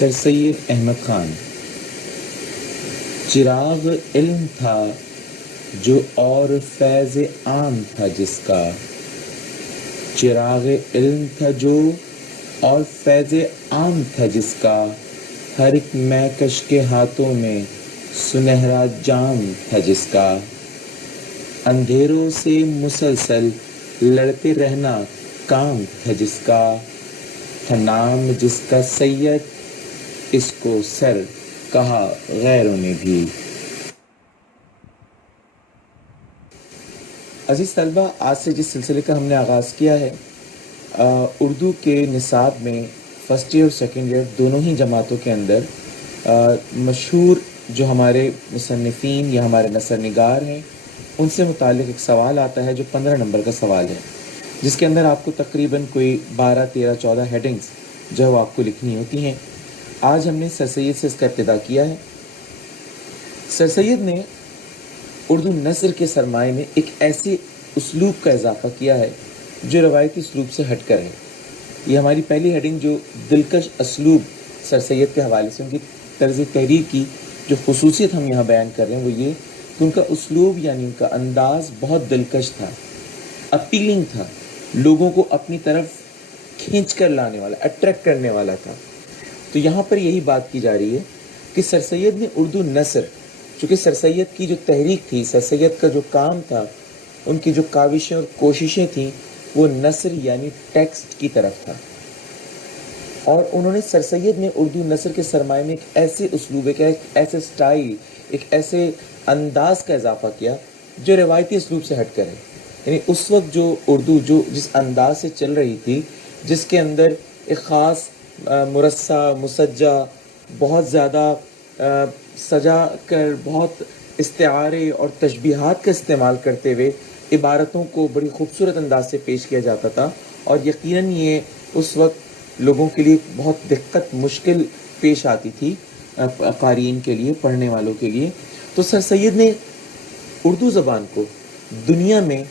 سر سید احمد خان۔ چراغ علم تھا جو اور فیض عام تھا جس کا، چراغ علم تھا جو اور فیض عام تھا جس کا، ہر ایک مہکش کے ہاتھوں میں سنہرا جام تھا جس کا، اندھیروں سے مسلسل لڑتے رہنا کام تھا جس کا، تھا نام جس کا سید، اس کو سر کہا غیروں نے بھی۔ عزیز طلبہ، آج سے جس سلسلے کا ہم نے آغاز کیا ہے، اردو کے نصاب میں فرسٹ ایئر اور سیکنڈ ایئر دونوں ہی جماعتوں کے اندر مشہور جو ہمارے مصنفین یا ہمارے نثر نگار ہیں ان سے متعلق ایک سوال آتا ہے جو 15 نمبر کا سوال ہے، جس کے اندر آپ کو تقریباً کوئی 12 13 14 ہیڈنگز جو ہے وہ آپ کو لکھنی ہوتی ہیں۔ آج ہم نے سر سید سے اس کا ابتدا کیا ہے۔ سر سید نے اردو نثر کے سرمائے میں ایک ایسے اسلوب کا اضافہ کیا ہے جو روایتی اسلوب سے ہٹ کر ہے۔ یہ ہماری پہلی ہیڈنگ جو دلکش اسلوب سر سید کے حوالے سے ان کی طرز تحریر کی جو خصوصیت ہم یہاں بیان کر رہے ہیں وہ یہ کہ ان کا اسلوب یعنی ان کا انداز بہت دلکش تھا، اپیلنگ تھا، لوگوں کو اپنی طرف کھینچ کر لانے والا، اٹریکٹ کرنے والا تھا۔ تو یہاں پر یہی بات کی جا رہی ہے کہ سر سید نے اردو نثر، چونکہ سر سید کی جو تحریک تھی، سر سید کا جو کام تھا، ان کی جو کاوشیں اور کوششیں تھیں وہ نثر یعنی ٹیکسٹ کی طرف تھا، اور انہوں نے سر سید نے اردو نثر کے سرمائے میں ایک ایسے اسلوب، ایک ایسے سٹائل، ایک ایسے انداز کا اضافہ کیا جو روایتی اسلوب سے ہٹ کر ہے۔ یعنی اس وقت جو اردو جو جس انداز سے چل رہی تھی، جس کے اندر ایک خاص مرصع، مسجع، بہت زیادہ سجا کر، بہت استعارے اور تشبیہات کا استعمال کرتے ہوئے عبارتوں کو بڑی خوبصورت انداز سے پیش کیا جاتا تھا، اور یقیناً یہ اس وقت لوگوں کے لیے بہت دقت مشکل پیش آتی تھی، قارئین کے لیے، پڑھنے والوں کے لیے۔ تو سر سید نے اردو زبان کو دنیا میں،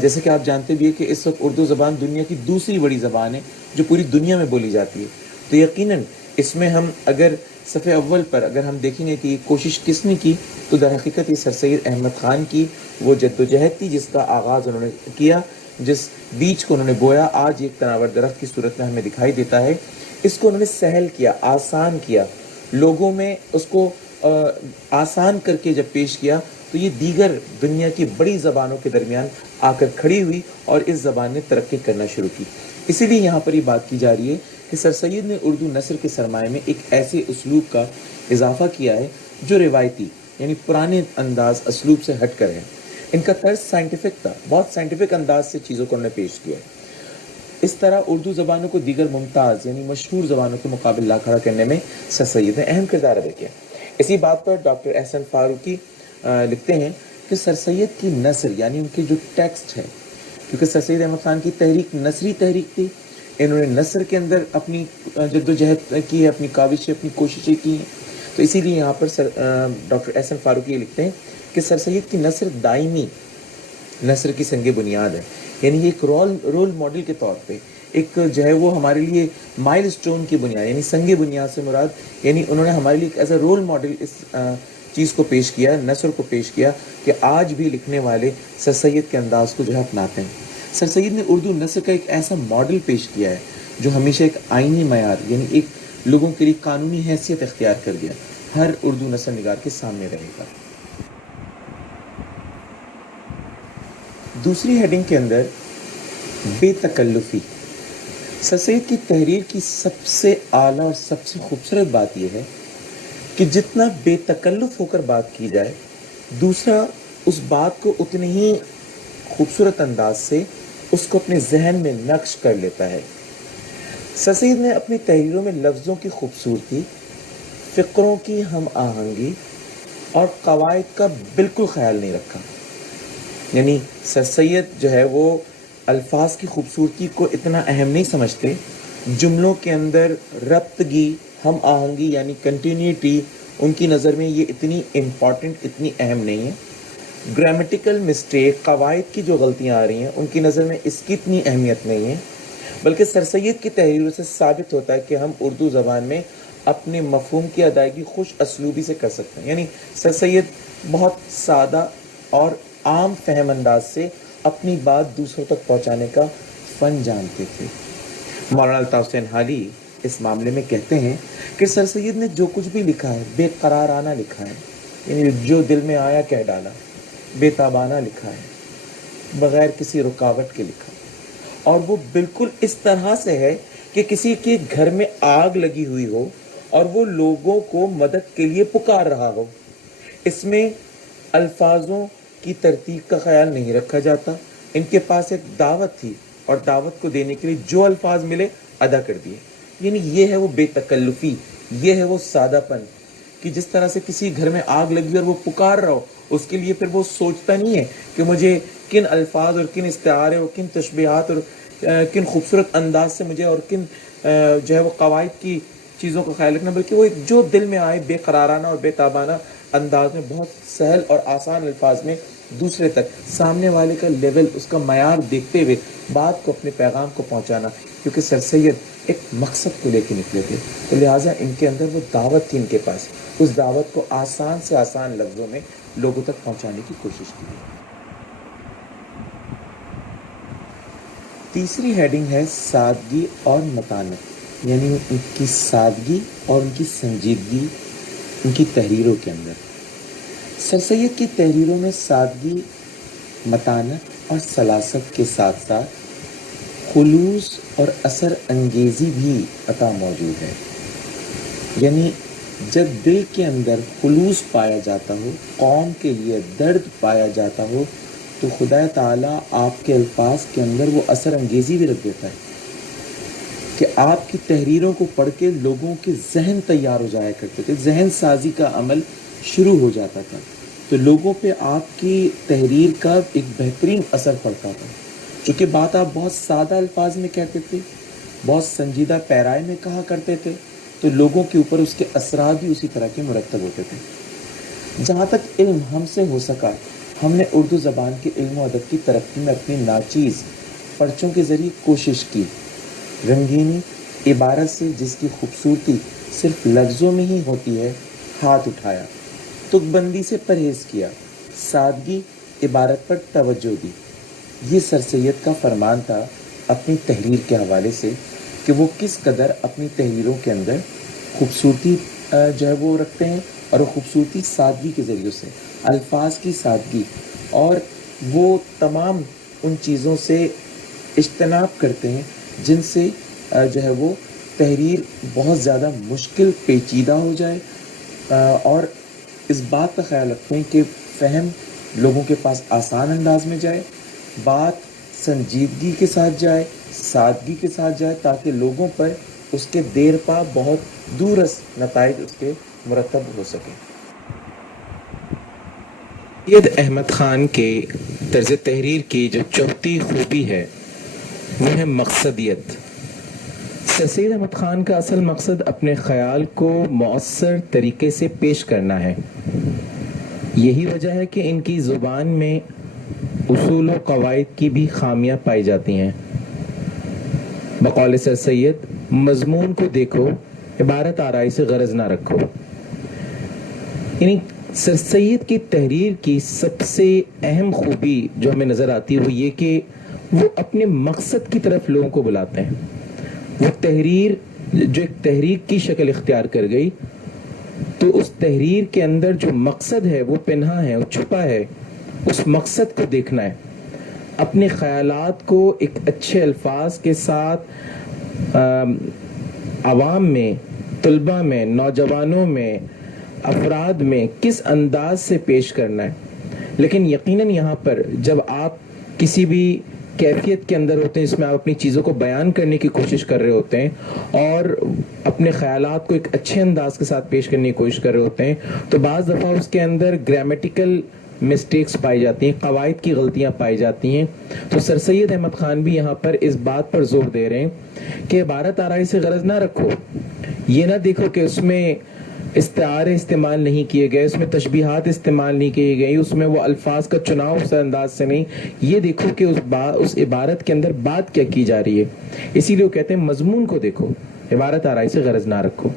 جیسے کہ آپ جانتے بھی ہیں کہ اس وقت اردو زبان دنیا کی دوسری بڑی زبان ہے جو پوری دنیا میں بولی جاتی ہے، تو یقیناً اس میں ہم اگر صفحے اول پر اگر ہم دیکھیں گے کہ یہ کوشش کس نے کی، تو در حقیقت یہ سر سید احمد خان کی وہ جد و جہد تھی جس کا آغاز انہوں نے کیا، جس بیج کو انہوں نے بویا، آج ایک تناور درخت کی صورت میں ہمیں دکھائی دیتا ہے۔ اس کو انہوں نے سہل کیا، آسان کیا، لوگوں میں اس کو آسان کر کے جب پیش کیا تو یہ دیگر دنیا کی بڑی زبانوں کے درمیان آ کر کھڑی ہوئی اور اس زبان نے ترقی کرنا شروع کی۔ اسی لیے یہاں پر یہ بات کی جا رہی ہے کہ سر سید نے اردو نثر کے سرمائے میں ایک ایسے اسلوب کا اضافہ کیا ہے جو روایتی یعنی پرانے انداز اسلوب سے ہٹ کر ہے۔ ان کا طرز سائنٹیفک تھا، بہت سائنٹیفک انداز سے چیزوں کو انہوں نے پیش کیا۔ اس طرح اردو زبانوں کو دیگر ممتاز یعنی مشہور زبانوں کے مقابل لا کھڑا کرنے میں سر سید نے اہم کردار ادا کیا۔ اسی بات پر ڈاکٹر احسن فاروقی لکھتے ہیں کہ سر سید کی نثر یعنی ان کے جو ٹیکسٹ ہے، کیونکہ سر سید احمد خان کی تحریک نثری تحریک تھی، انہوں نے نثر کے اندر اپنی جد و جہد کی ہے، اپنی کاوشیں، اپنی کوششیں کی ہیں، تو اسی لیے یہاں پر ڈاکٹر احسن فاروقی لکھتے ہیں کہ سر سید کی نثر دائمی نثر کی سنگ بنیاد ہے، یعنی یہ ایک رول ماڈل کے طور پہ ایک جو ہے وہ ہمارے لیے مائل سٹون کی بنیاد، یعنی سنگ بنیاد سے مراد یعنی انہوں نے ہمارے لیے ایز اے رول ماڈل اس چیز کو پیش کیا، نثر کو پیش کیا کہ آج بھی لکھنے والے سر سید کے انداز کو جو ہے اپناتے ہیں۔ سر سید نے اردو نثر کا ایک ایسا ماڈل پیش کیا ہے جو ہمیشہ ایک آئینی معیار یعنی ایک لوگوں کے لیے قانونی حیثیت اختیار کر گیا، ہر اردو نثر نگار کے سامنے رہے گا۔ دوسری ہیڈنگ کے اندر بے تکلفی، سر سید کی تحریر کی سب سے اعلیٰ اور سب سے خوبصورت بات یہ ہے کہ جتنا بے تکلف ہو کر بات کی جائے، دوسرا اس بات کو اتنے ہی خوبصورت انداز سے اس کو اپنے ذہن میں نقش کر لیتا ہے۔ سر سید نے اپنی تحریروں میں لفظوں کی خوبصورتی، فقروں کی ہم آہنگی اور قواعد کا بالکل خیال نہیں رکھا۔ یعنی سر سید جو ہے وہ الفاظ کی خوبصورتی کو اتنا اہم نہیں سمجھتے، جملوں کے اندر ربطگی، ہم آہنگی یعنی کنٹینیوٹی ان کی نظر میں یہ اتنی امپورٹنٹ، اتنی اہم نہیں ہے۔ گرامیٹیکل مسٹیک، قواعد کی جو غلطیاں آ رہی ہیں ان کی نظر میں اس کی اتنی اہمیت نہیں ہے، بلکہ سر سید کی تحریروں سے ثابت ہوتا ہے کہ ہم اردو زبان میں اپنے مفہوم کی ادائیگی خوش اسلوبی سے کر سکتے ہیں. یعنی سر سید بہت سادہ اور عام فہم انداز سے اپنی بات دوسروں تک پہنچانے کا فن جانتے تھے. مولانا الطاف حسین حالی اس معاملے میں کہتے ہیں کہ سر سید نے جو کچھ بھی لکھا ہے بے قرارانہ لکھا ہے. یعنی جو دل میں آیا کہہ ڈالا، بے تابانہ لکھا ہے، بغیر کسی رکاوٹ کے لکھا. اور وہ بالکل اس طرح سے ہے کہ کسی کے گھر میں آگ لگی ہوئی ہو اور وہ لوگوں کو مدد کے لیے پکار رہا ہو. اس میں الفاظوں کی ترتیب کا خیال نہیں رکھا جاتا. ان کے پاس ایک دعوت تھی اور دعوت کو دینے کے لیے جو الفاظ ملے ادا کر دیے. یعنی یہ ہے وہ بے تکلفی، یہ ہے وہ سادہ پن کہ جس طرح سے کسی گھر میں آگ لگی اور وہ پکار رہا ہو، اس کے لیے پھر وہ سوچتا نہیں ہے کہ مجھے کن الفاظ اور کن استعارے اور کن تشبیہات اور کن خوبصورت انداز سے مجھے اور کن جو ہے وہ قواعد کی چیزوں کا خیال رکھنا، بلکہ وہ ایک جو دل میں آئے بے قرارانہ اور بے تابانہ انداز میں بہت سہل اور آسان الفاظ میں دوسرے تک سامنے والے کا لیول، اس کا معیار دیکھتے ہوئے بات کو، اپنے پیغام کو پہنچانا. کیونکہ سر سید ایک مقصد کو لے کے نکلے تھے، تو لہٰذا ان کے اندر وہ دعوت تھی. ان کے پاس اس دعوت کو آسان سے آسان لفظوں میں لوگوں تک پہنچانے کی کوشش کی. تیسری ہیڈنگ ہے سادگی اور متانت. یعنی ان کی سادگی اور ان کی سنجیدگی ان کی تحریروں کے اندر. سر سید کی تحریروں میں سادگی، متانت اور سلاست کے ساتھ ساتھ خلوص اور اثر انگیزی بھی عطا موجود ہے. یعنی جب دل کے اندر خلوص پایا جاتا ہو، قوم کے لیے درد پایا جاتا ہو، تو خدا تعالیٰ آپ کے الفاظ کے اندر وہ اثر انگیزی بھی رکھ دیتا ہے کہ آپ کی تحریروں کو پڑھ کے لوگوں کے ذہن تیار ہو جایا کرتے تھے، ذہن سازی کا عمل شروع ہو جاتا تھا. تو لوگوں پہ آپ کی تحریر کا ایک بہترین اثر پڑتا تھا. چونکہ بات آپ بہت سادہ الفاظ میں کہتے تھے، بہت سنجیدہ پیرائے میں کہا کرتے تھے، تو لوگوں کے اوپر اس کے اثرات بھی اسی طرح کے مرتب ہوتے تھے. جہاں تک علم ہم سے ہو سکا، ہم نے اردو زبان کے علم و ادب کی ترقی میں اپنی ناچیز پرچوں کے ذریعے کوشش کی. رنگینی عبارت سے جس کی خوبصورتی صرف لفظوں میں ہی ہوتی ہے، ہاتھ اٹھایا. تک بندی سے پرہیز کیا، سادگی عبارت پر توجہ دی. یہ سر سید کا فرمان تھا اپنی تحریر کے حوالے سے کہ وہ کس قدر اپنی تحریروں کے اندر خوبصورتی جو ہے وہ رکھتے ہیں، اور وہ خوبصورتی سادگی کے ذریعے سے، الفاظ کی سادگی، اور وہ تمام ان چیزوں سے اجتناب کرتے ہیں جن سے جو ہے وہ تحریر بہت زیادہ مشکل پیچیدہ ہو جائے، اور اس بات کا خیال رکھتے ہیں کہ فہم لوگوں کے پاس آسان انداز میں جائے، بات سنجیدگی کے ساتھ جائے، سادگی کے ساتھ جائے، تاکہ لوگوں پر اس کے دیر پا بہت دورس نتائج اس کے مرتب ہو سکیں. سید احمد خان کے طرز تحریر کی جو چوتھی خوبی ہے وہ ہے مقصدیت. سر سید احمد خان کا اصل مقصد اپنے خیال کو مؤثر طریقے سے پیش کرنا ہے. یہی وجہ ہے کہ ان کی زبان میں اصول و قواعد کی بھی خامیاں پائی جاتی ہیں. بقول سر سید، مضمون کو دیکھو، عبارت آرائی سے غرض نہ رکھو. یعنی سر سید کی تحریر کی سب سے اہم خوبی جو ہمیں نظر آتی ہے وہ یہ کہ وہ اپنے مقصد کی طرف لوگوں کو بلاتے ہیں. وہ تحریر جو ایک تحریک کی شکل اختیار کر گئی، تو اس تحریر کے اندر جو مقصد ہے وہ پنہا ہے، وہ چھپا ہے. اس مقصد کو دیکھنا ہے، اپنے خیالات کو ایک اچھے الفاظ کے ساتھ عوام میں، طلباء میں، نوجوانوں میں، افراد میں کس انداز سے پیش کرنا ہے. لیکن یقیناً یہاں پر جب آپ کسی بھی کیفیت کے اندر ہوتے ہیں اس میں آپ اپنی چیزوں کو بیان کرنے کی کوشش کر رہے ہوتے ہیں اور اپنے خیالات کو ایک اچھے انداز کے ساتھ پیش کرنے کی کوشش کر رہے ہوتے ہیں، تو بعض دفعہ اس کے اندر گرامیٹیکل مسٹیکس پائی جاتی ہیں، قواعد کی غلطیاں پائی جاتی ہیں. تو سر سید احمد خان بھی یہاں پر اس بات پر زور دے رہے ہیں کہ عبارت آرائی سے غرض نہ رکھو. یہ نہ دیکھو کہ اس میں استعارے استعمال نہیں کیے گئے، اس میں تشبیہات استعمال نہیں کی گئی، اس میں وہ الفاظ کا چناؤ اس انداز سے نہیں. یہ دیکھو کہ اس عبارت کے اندر بات کیا کی جا رہی ہے. اسی لیے وہ کہتے ہیں مضمون کو دیکھو، عبارت آرائی سے غرض نہ رکھو.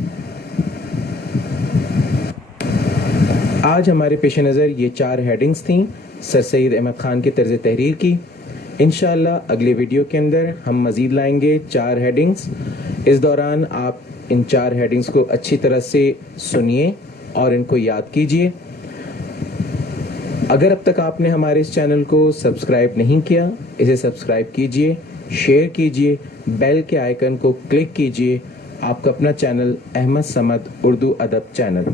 آج ہمارے پیش نظر یہ 4 ہیڈنگز تھیں سر سید احمد خان کے طرز تحریر کی. انشاءاللہ اگلے ویڈیو کے اندر ہم مزید لائیں گے 4 ہیڈنگز. اس دوران آپ ان 4 ہیڈنگز کو اچھی طرح سے سنیے اور ان کو یاد کیجیے. اگر اب تک آپ نے ہمارے اس چینل کو سبسکرائب نہیں کیا, اسے سبسکرائب کیجیے, شیئر کیجیے, بیل کے آئیکن کو کلک کیجیے. آپ کا اپنا چینل احمد صمد اردو ادب چینل.